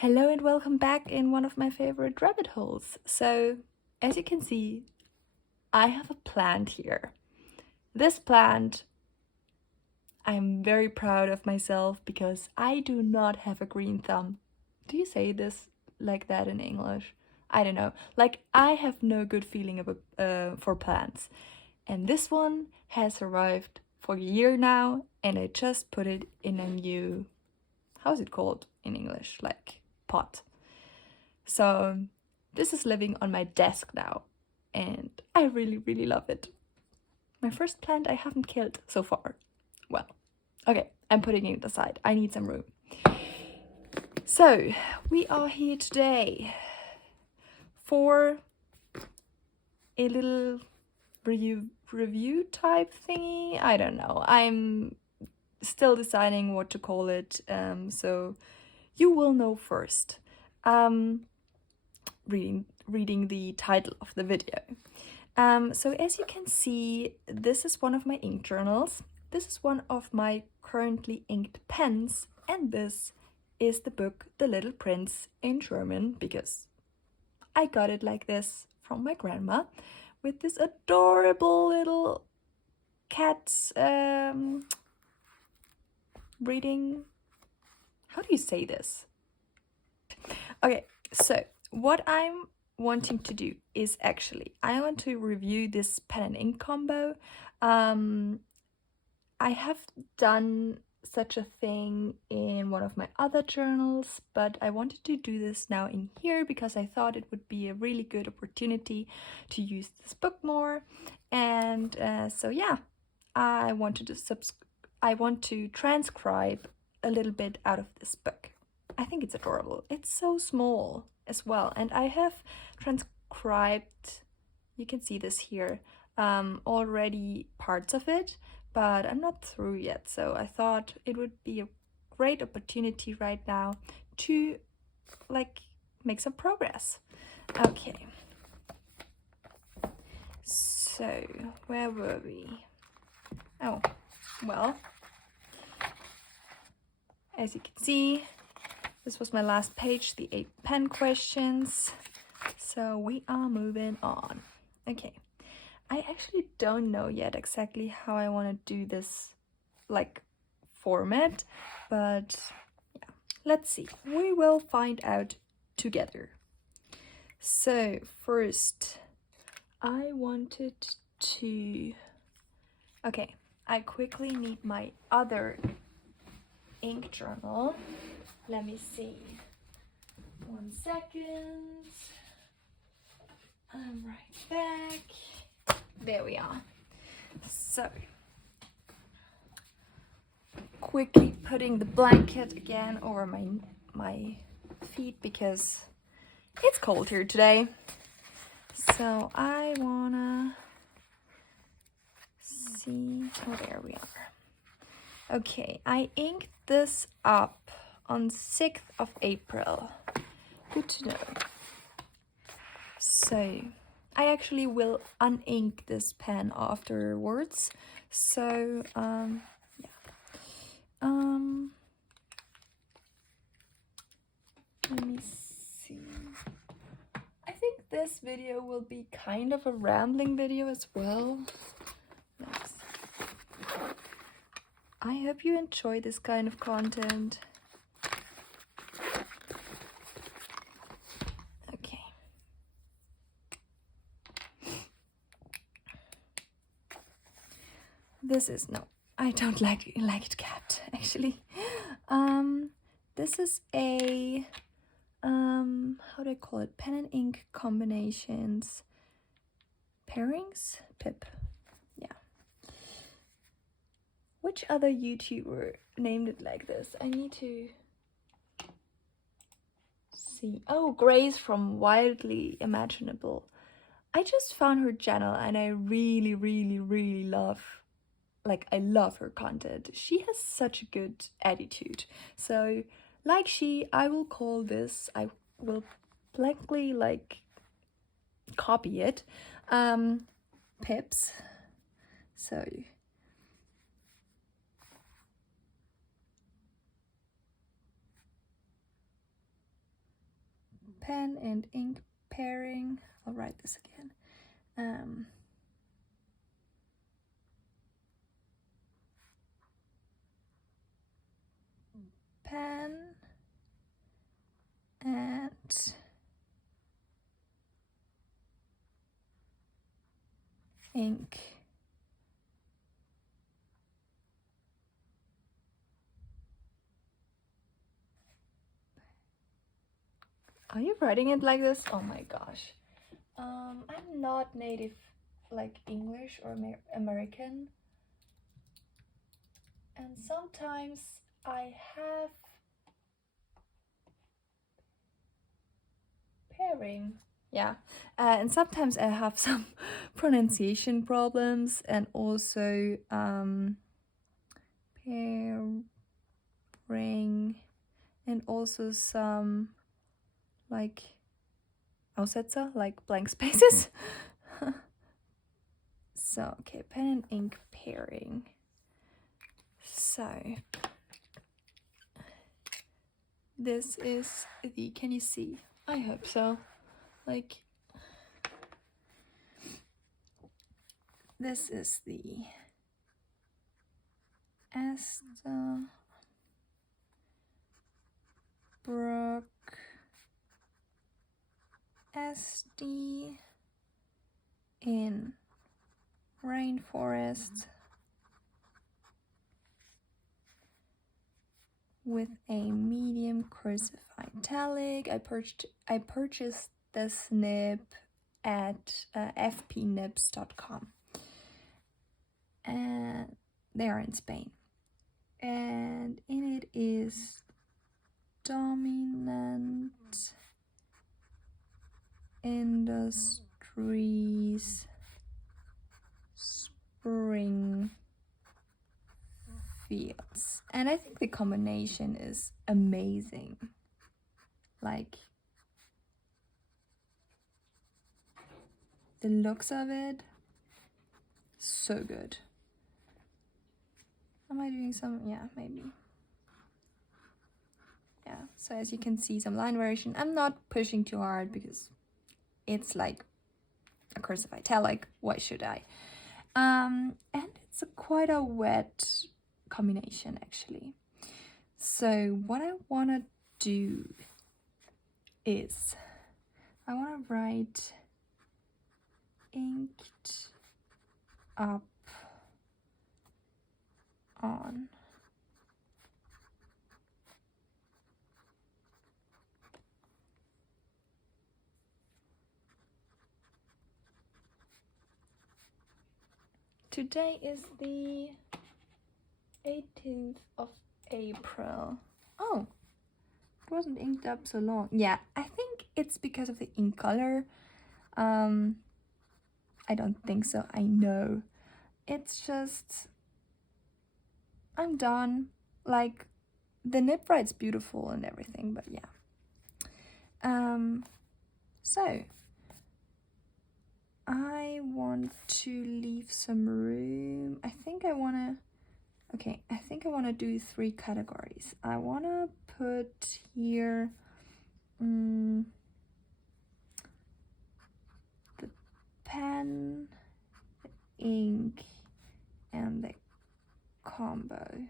Hello and welcome back in one of my favorite rabbit holes. So, as you can see, I have a plant here. This plant, I'm very proud of myself because I do not have a green thumb. Do you say this like that in English? I don't know. Like, I have no good feeling for plants. And this one has survived for a year now, and I just put it in a new, how's it called in English? Like, pot. So this is living on my desk now, and I really, really love it. My first plant I haven't killed so far. Well, okay, I'm putting it aside. I need some room. So we are here today for a little review type thingy. I don't know. I'm still deciding what to call it. So you will know first. Reading the title of the video. So as you can see, this is one of my ink journals. This is one of my currently inked pens, and this is the book The Little Prince in German, because I got it like this from my grandma with this adorable little cat reading. How do you say this? Okay, so what I'm wanting to do is I want to review this pen and ink combo. I have done such a thing in one of my other journals, but I wanted to do this now in here because I thought it would be a really good opportunity to use this book more. And so yeah, I want to transcribe a little bit out of this book. I think it's adorable. It's so small as well, and I have transcribed, you can see this here, already parts of it, but I'm not through yet, so I thought it would be a great opportunity right now to make some progress. Okay, so where were we? Oh, well, as you can see, this was my last page, the 8 pen questions. So we are moving on. Okay, I actually don't know yet exactly how I want to do this format, but yeah, let's see. We will find out together. So first, I wanted to... Okay, I quickly need my other ink journal. Let me see. 1 second. I'm right back. There we are. So, quickly putting the blanket again over my feet because it's cold here today. So I wanna see. Oh, there we are. Okay, I inked this up on 6th of April. Good to know. So I actually will unink this pen afterwards. So yeah. Let me see. I think this video will be kind of a rambling video as well. Let's see. I hope you enjoy this kind of content. Okay. This is, no, I don't like it capped, actually. This is a, how do I call it? Pen and ink combinations. Pairings? Pip. Yeah. Which other YouTuber named it like this? I need to see. Oh, Grace from Wildly Imaginable. I just found her channel and I really, really, really love, I love her content. She has such a good attitude. So, like I will call this, I will blankly, copy it, pips. So, pen and ink pairing. I'll write this again. Pen and ink. Are you writing it like this? Oh my gosh. I'm not native like English or American. And sometimes I have pairing. Yeah. And sometimes I have some pronunciation problems and also pairing and also some like Aussetzer, like blank spaces. So, okay, pen and ink pairing. So, this is the, can you see? I hope so. Like, this is the Esterbrook Estie in Rainforest with a medium cursive italic. I purchased this nib at fpnibs.com, and they are in Spain, and in it is Dominant Industries Spring Fields, and I think the combination is amazing. Like, the looks of it, so good. Am I doing some? Yeah, maybe. Yeah, so as you can see, some line variation. I'm not pushing too hard because it's like a cursive italic. Why should I? And it's quite a wet combination actually. So what I want to do is I want to write inked up on today is the 18th of April. Oh, it wasn't inked up so long. Yeah, I think it's because of the ink color. I don't think so. I know. It's just I'm done. Like, the nib writes beautiful and everything, but yeah. So I want to leave some room. I think I want to do 3 categories. I want to put here the pen, the ink, and the combo.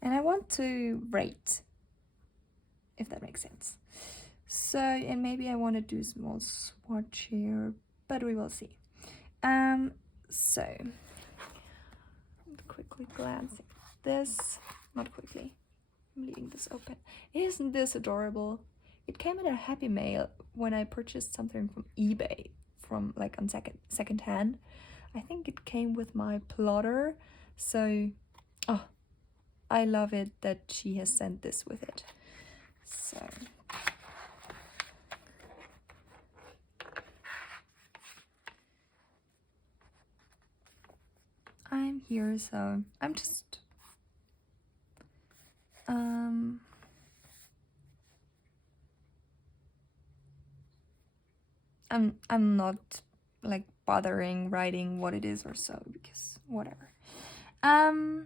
And I want to rate, if that makes sense. So, and maybe I want to do a small swatch here, but we will see. So, quickly glancing at this, not quickly, I'm leaving this open. Isn't this adorable? It came in a happy mail when I purchased something from eBay, from like on second hand. I think it came with my plotter, so oh, I love it that she has sent this with it. So I'm here, so I'm just I'm not like bothering writing what it is or so, because whatever. Okay.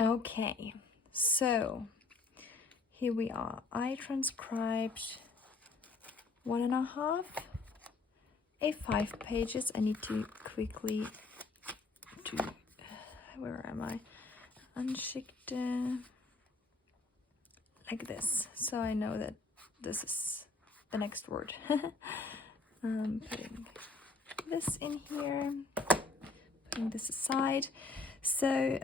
Okay, so here we are. I transcribed 1.5 A5 pages. I need to quickly do, where am I? Anschickte, like this, so I know that this is the next word. Putting this in here, putting this aside. So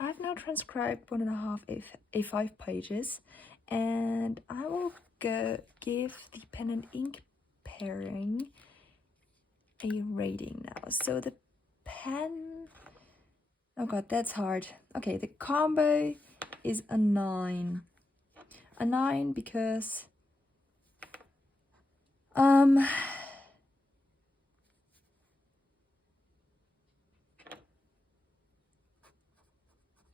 I've now transcribed 1.5 A5 pages, and I will give the pen and ink pairing a rating now. So the pen, oh god, that's hard. Okay, the combo is a 9. A 9 because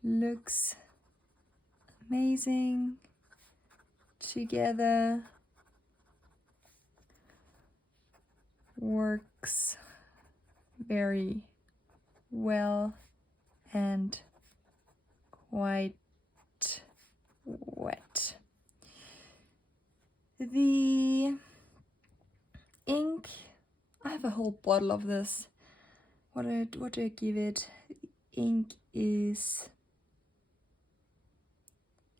looks amazing. together works very well and quite wet. The ink, I have a whole bottle of this. What do I give it? Ink is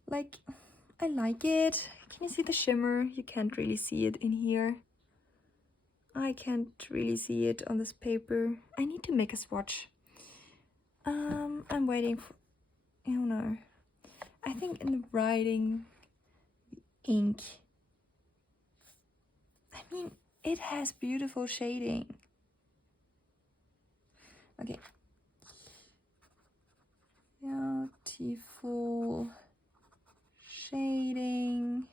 like, I like it. Can you see the shimmer? You can't really see it in here. I can't really see it on this paper. I need to make a swatch. I'm waiting for, I don't know. I think in the writing ink, I mean, it has beautiful shading. Okay. Beautiful shading,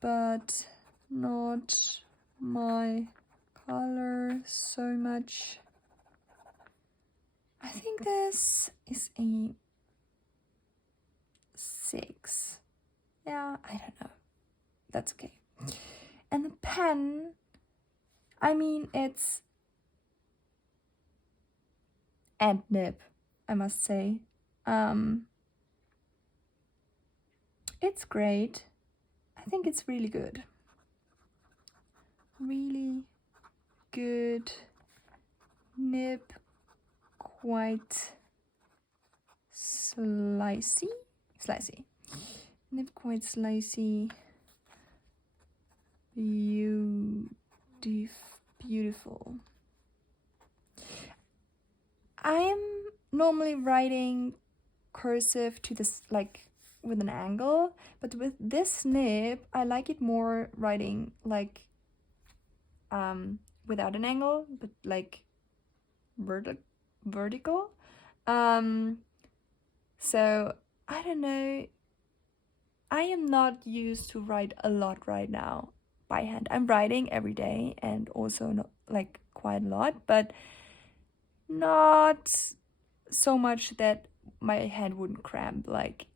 but not my color so much. I think this is a 6. Yeah, I don't know. That's okay. And the pen, I mean, it's and nib, I must say. It's great. I think it's really good. Really good nib, quite slicey. Nib quite slicey. Beautiful. I'm normally writing cursive to this, like, with an angle, but with this nib, I like it more writing like without an angle, but like vertical. So I don't know. I am not used to write a lot right now by hand. I'm writing every day and also not, like, quite a lot, but not so much that my hand wouldn't cramp. Like,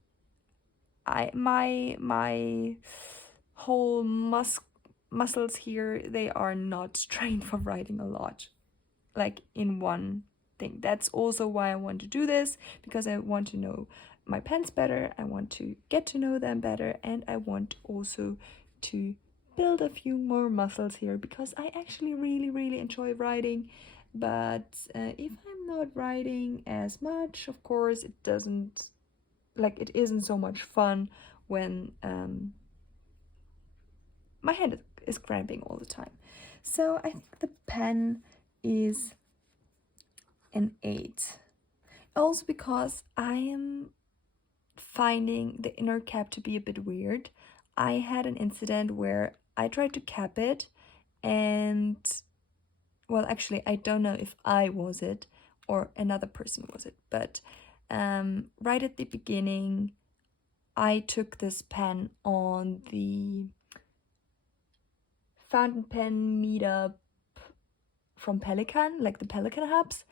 my whole muscles here, they are not trained for writing a lot, like in one thing. That's also why I want to do this, because I want to know my pens better, I want to get to know them better, and I want also to build a few more muscles here, because I actually really enjoy writing. But if I'm not writing as much, of course it isn't so much fun when my hand is cramping all the time. So I think the pen is an 8. Also because I am finding the inner cap to be a bit weird. I had an incident where I tried to cap it, and, well, actually I don't know if I was it or another person was it, but right at the beginning I took this pen on the fountain pen meetup from Pelikan, like the Pelikan hubs,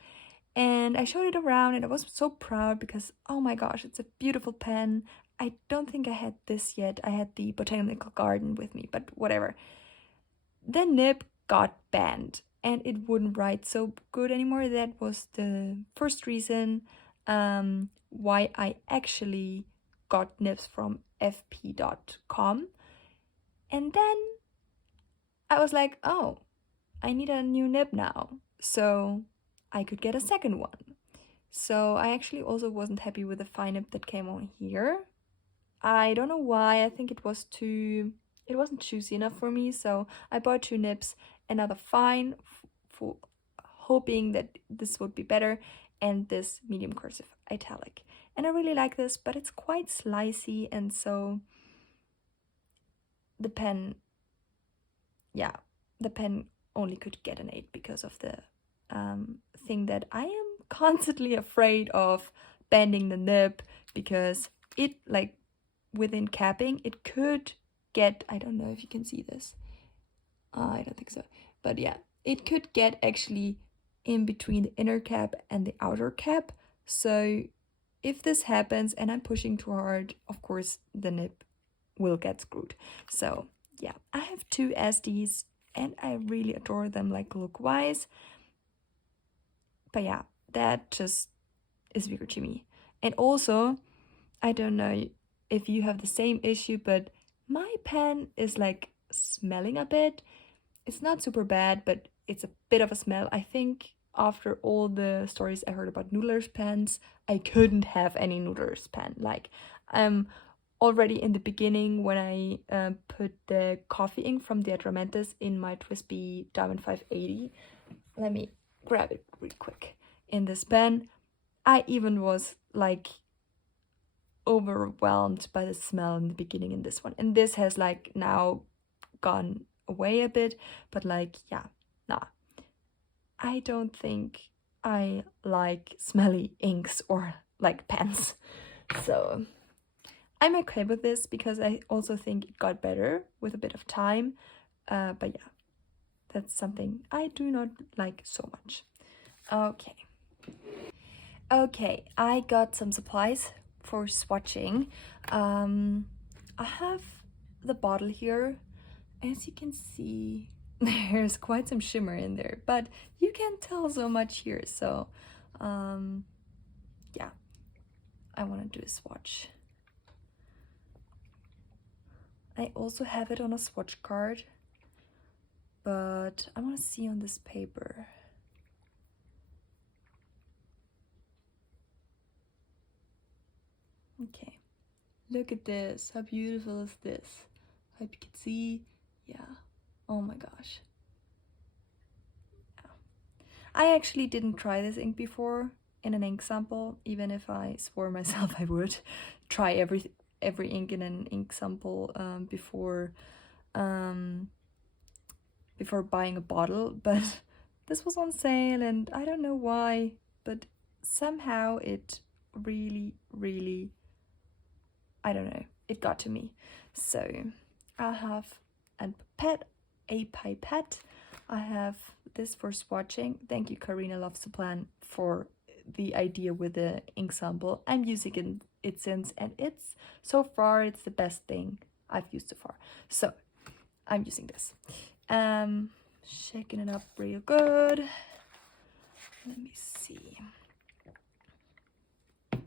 and I showed it around and I was so proud because, oh my gosh, it's a beautiful pen. I don't think I had this yet. I had the Botanical Garden with me, but whatever. The nib got banned and it wouldn't write so good anymore. That was the first reason why I actually got nibs from fp.com. And then I was like, oh, I need a new nib now. So I could get a second one. So I actually also wasn't happy with the fine nib that came on here. I don't know why. I think it wasn't juicy enough for me. So I bought 2 nibs, another fine for hoping that this would be better, and this medium cursive italic. And I really like this, but it's quite slicey, and so the pen only could get an 8 because of the thing that I am constantly afraid of, bending the nib, because it, like, within capping, it could get, I don't know if you can see this, I don't think so, but yeah, it could get actually in between the inner cap and the outer cap. So if this happens and I'm pushing too hard, of course the nib will get screwed. So yeah, I have 2 Esties and I really adore them, like look-wise. But yeah, that just is weird to me. And also, I don't know if you have the same issue, but my pen is like smelling a bit. It's not super bad, but it's a bit of a smell. I think after all the stories I heard about Noodler's pens, I couldn't have any Noodler's pen. Like, already in the beginning when I put the coffee ink from the Adramentis in my Twisby Diamond 580. Let me grab it real quick. In this pen, I even was like overwhelmed by the smell in the beginning in this one. And this has like now gone away a bit, but like, yeah, nah. I don't think I like smelly inks or like pens. So I'm okay with this because I also think it got better with a bit of time. But yeah, that's something I do not like so much. Okay. Okay, I got some supplies for swatching. I have the bottle here. As you can see, there's quite some shimmer in there, but you can't tell so much here. So, yeah, I want to do a swatch. I also have it on a swatch card, but I want to see on this paper. Okay, look at this. How beautiful is this? Hope you can see. Yeah. Oh my gosh. Yeah. I actually didn't try this ink before in an ink sample, even if I swore myself I would try every ink in an ink sample before buying a bottle, but this was on sale and I don't know why, but somehow it really, I don't know, it got to me. So I have a pipette. I have this for swatching. Thank you, Karina Loves the Plan, for the idea with the ink sample. I'm using it since, and it's so far it's the best thing I've used so far. So I'm using this. Shaking it up real good. Let me see.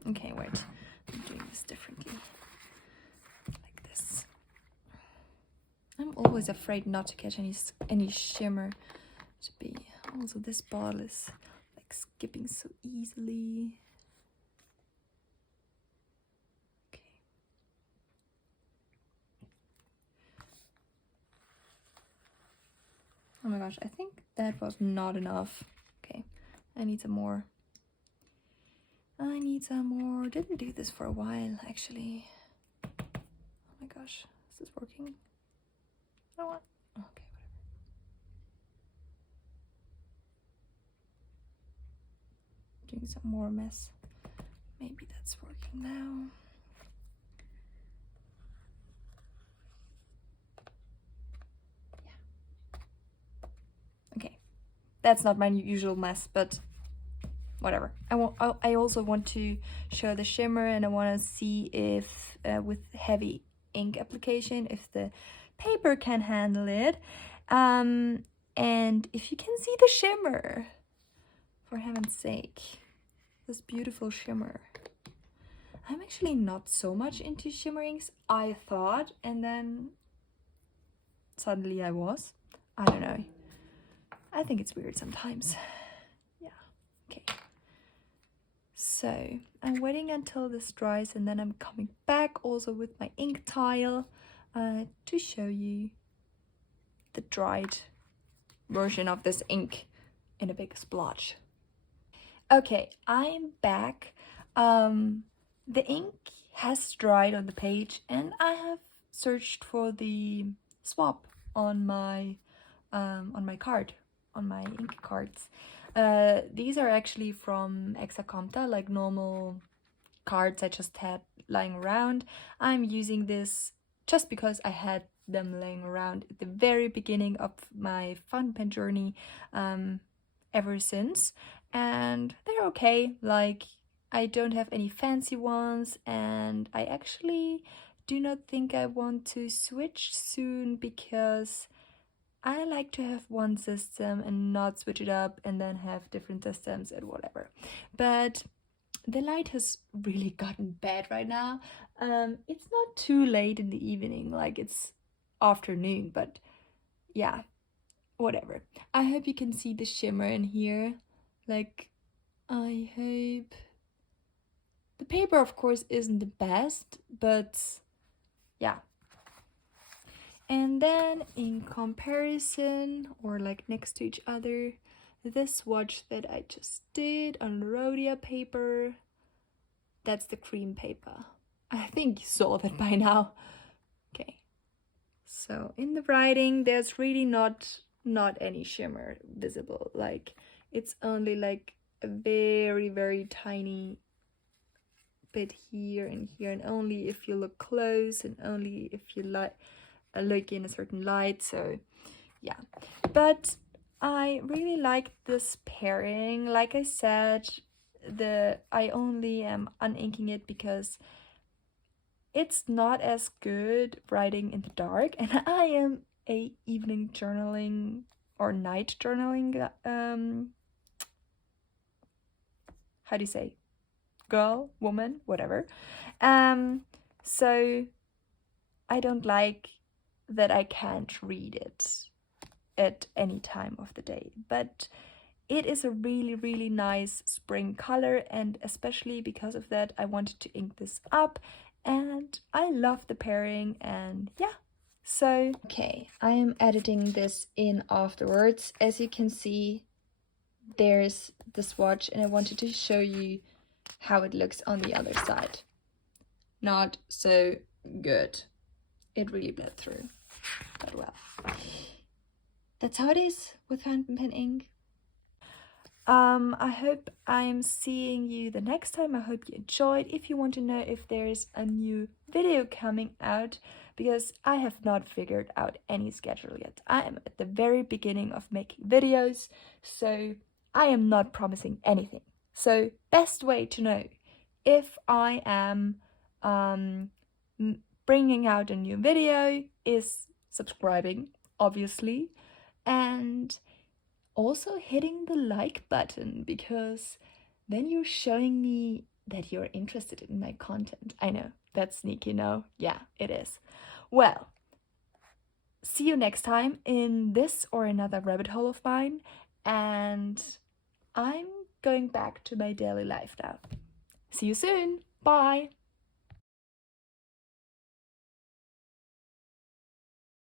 Okay, wait. I'm doing this differently. Like this. I'm always afraid not to catch any shimmer to be. Also, this bottle is like skipping so easily. Okay. Oh my gosh, I think that was not enough. Okay, I need some more. Didn't do this for a while, actually. Oh my gosh, is this working? I want. Okay, whatever. Doing some more mess. Maybe that's working now. Yeah. Okay, that's not my usual mess, but whatever. I also want to show the shimmer, and I want to see if with heavy ink application, if the paper can handle it, and if you can see the shimmer, for heaven's sake, this beautiful shimmer. I'm actually not so much into shimmerings, I thought, and then suddenly I was. I don't know. I think it's weird sometimes. Yeah. Okay. So I'm waiting until this dries, and then I'm coming back also with my ink tile to show you the dried version of this ink in a big splotch. Okay, I'm back. The ink has dried on the page, and I have searched for the swap on my card, on my ink cards. These are actually from Exacomta, like normal cards I just had lying around. I'm using this just because I had them laying around at the very beginning of my fountain pen journey ever since, and they're okay. Like, I don't have any fancy ones, and I actually do not think I want to switch soon because I like to have one system and not switch it up and then have different systems and whatever. But the light has really gotten bad right now. It's not too late in the evening, like it's afternoon, but yeah, whatever. I hope you can see the shimmer in here. Like, I hope... The paper, of course, isn't the best, but yeah. And then in comparison, or like next to each other, this swatch that I just did on Rhodia paper, that's the cream paper. I think you saw that by now. Okay. So in the writing, there's really not any shimmer visible. Like, it's only like a very, very tiny bit here and here, and only if you look close and only if you look in a certain light. So yeah, but I really like this pairing. Like I said, I only am uninking it because it's not as good writing in the dark, and I am a evening journaling or night journaling how do you say, girl, woman, whatever. So I don't like that I can't read it at any time of the day, but it is a really, really nice spring color, and especially because of that, I wanted to ink this up, and I love the pairing, and yeah. So, okay, I am editing this in afterwards. As you can see, there's the swatch, and I wanted to show you how it looks on the other side. Not so good. It really bled through, but well. That's how it is with fountain pen ink. I hope I'm seeing you the next time. I hope you enjoyed. If you want to know if there's a new video coming out, because I have not figured out any schedule yet. I am at the very beginning of making videos, so I am not promising anything. So best way to know if I am bringing out a new video is subscribing, obviously, and also hitting the like button, because then you're showing me that you're interested in my content. I know, that's sneaky, no? Yeah, it is. Well, see you next time in this or another rabbit hole of mine, and I'm going back to my daily life now. See you soon. Bye.